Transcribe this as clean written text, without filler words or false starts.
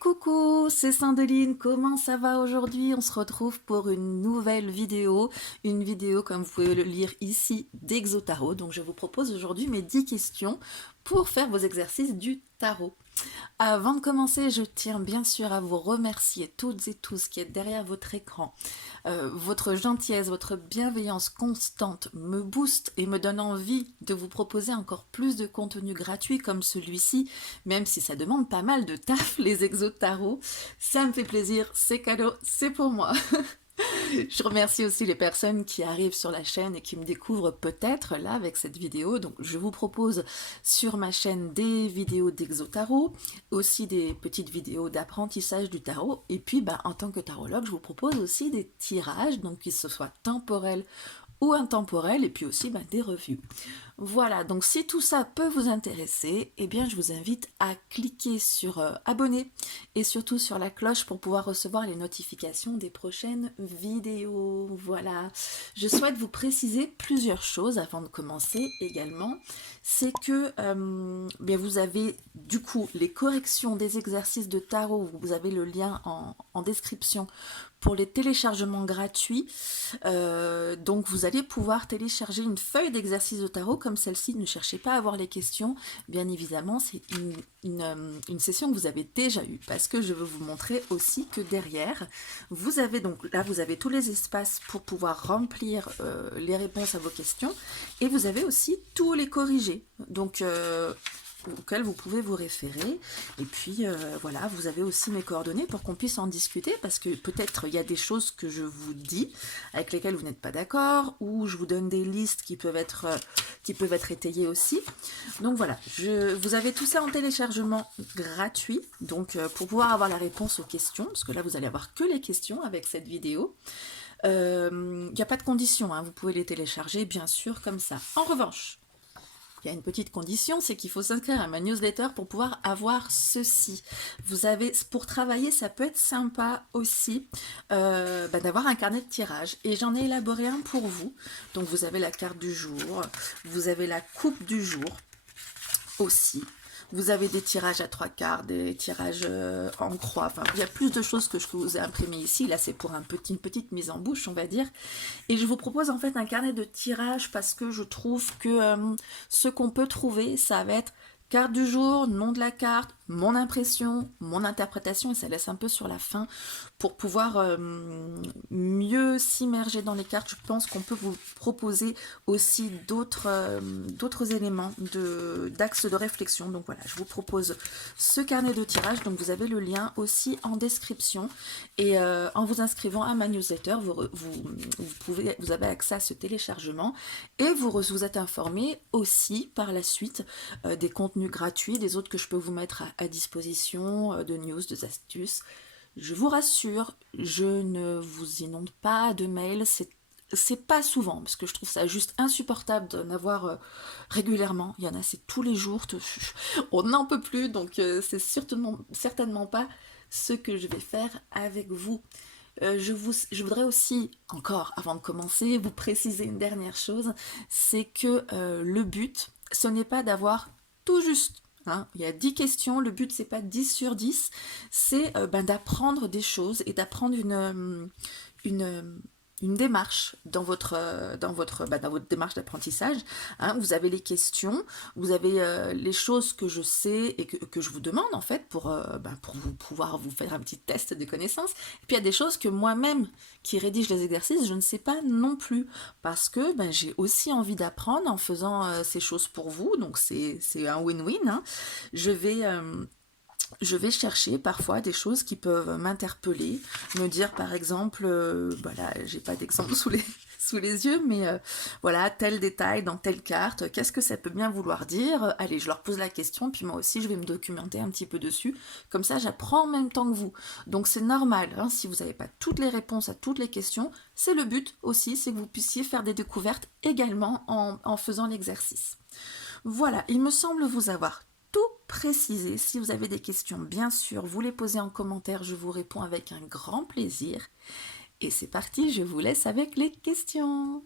Coucou, c'est Sandeline, comment ça va aujourd'hui? On se retrouve pour une nouvelle vidéo, comme vous pouvez le lire ici d'Exotaro. Donc je vous propose aujourd'hui mes 10 questions pour faire vos exercices du tarot. Avant de commencer, je tiens bien sûr à vous remercier toutes et tous qui êtes derrière votre écran. Votre gentillesse, votre bienveillance constante me booste et me donne envie de vous proposer encore plus de contenu gratuit comme celui-ci, même si ça demande pas mal de taf, les exos tarot. Ça me fait plaisir, c'est cadeau, c'est pour moi. Je remercie aussi les personnes qui arrivent sur la chaîne et qui me découvrent peut-être là avec cette vidéo. Donc je vous propose sur ma chaîne des vidéos d'exo-tarot, aussi des petites vidéos d'apprentissage du tarot. Et puis en tant que tarologue, je vous propose aussi des tirages, donc qu'ils soient temporels ou intemporels, et puis aussi des reviews. Voilà, donc si tout ça peut vous intéresser, eh bien je vous invite à cliquer sur abonner et surtout sur la cloche pour pouvoir recevoir les notifications des prochaines vidéos. Voilà, je souhaite vous préciser plusieurs choses avant de commencer également. C'est que vous avez du coup les corrections des exercices de tarot, vous avez le lien en description pour les téléchargements gratuits. Donc vous allez pouvoir télécharger une feuille d'exercice de tarot comme celle-ci. Ne cherchez pas à avoir les questions, bien évidemment c'est une session que vous avez déjà eue, parce que je veux vous montrer aussi que derrière vous avez, donc là vous avez tous les espaces pour pouvoir remplir les réponses à vos questions, et vous avez aussi tous les corrigés, donc auquel vous pouvez vous référer. Et puis voilà, vous avez aussi mes coordonnées pour qu'on puisse en discuter, parce que peut-être il y a des choses que je vous dis avec lesquelles vous n'êtes pas d'accord, ou je vous donne des listes qui peuvent être étayées aussi. Donc voilà, vous avez tout ça en téléchargement gratuit, donc pour pouvoir avoir la réponse aux questions, parce que là vous allez avoir que les questions avec cette vidéo. Il n'y a pas de condition, hein, vous pouvez les télécharger bien sûr comme ça. En revanche, il y a une petite condition, c'est qu'il faut s'inscrire à ma newsletter pour pouvoir avoir ceci. Vous avez, pour travailler, ça peut être sympa aussi d'avoir un carnet de tirage. Et j'en ai élaboré un pour vous. Donc vous avez la carte du jour, vous avez la coupe du jour aussi. Vous avez des tirages à 3/4, des tirages en croix. Enfin, il y a plus de choses que je vous ai imprimé ici. Là, c'est pour une petite mise en bouche, on va dire. Et je vous propose en fait un carnet de tirage parce que je trouve que ce qu'on peut trouver, ça va être carte du jour, nom de la carte, mon impression, mon interprétation, et ça laisse un peu sur la fin pour pouvoir mieux s'immerger dans les cartes. Je pense qu'on peut vous proposer aussi d'autres éléments d'axes de réflexion. Donc voilà, je vous propose ce carnet de tirage. Donc vous avez le lien aussi en description, et en vous inscrivant à ma newsletter, vous avez accès à ce téléchargement, et vous êtes informé aussi par la suite des contenus gratuits, des autres que je peux vous mettre à disposition, de news, de astuces. Je vous rassure, je ne vous inonde pas de mails, c'est pas souvent, parce que je trouve ça juste insupportable d'en avoir régulièrement. Il y en a, c'est tous les jours, on n'en peut plus, donc c'est certainement pas ce que je vais faire avec vous. Je voudrais aussi, encore avant de commencer, vous préciser une dernière chose, c'est que le but, ce n'est pas d'avoir tout juste. Hein. Il y a 10 questions, le but c'est pas 10 sur 10, c'est d'apprendre des choses et d'apprendre une démarche dans votre démarche d'apprentissage. Hein. Vous avez les questions, vous avez les choses que je sais et que je vous demande en fait pour pouvoir vous faire un petit test de connaissances. Et puis il y a des choses que moi-même qui rédige les exercices, je ne sais pas non plus, parce que j'ai aussi envie d'apprendre en faisant ces choses pour vous, donc c'est un win-win. Hein. Je vais chercher parfois des choses qui peuvent m'interpeller, me dire par exemple, voilà, j'ai pas d'exemple sous les yeux, mais voilà, tel détail dans telle carte, qu'est-ce que ça peut bien vouloir dire? Allez, je leur pose la question, puis moi aussi je vais me documenter un petit peu dessus, comme ça j'apprends en même temps que vous. Donc c'est normal, hein, si vous n'avez pas toutes les réponses à toutes les questions, c'est le but aussi, c'est que vous puissiez faire des découvertes également en faisant l'exercice. Voilà, il me semble vous avoir tout précisé. Si vous avez des questions, bien sûr, vous les posez en commentaire, je vous réponds avec un grand plaisir. Et c'est parti, je vous laisse avec les questions.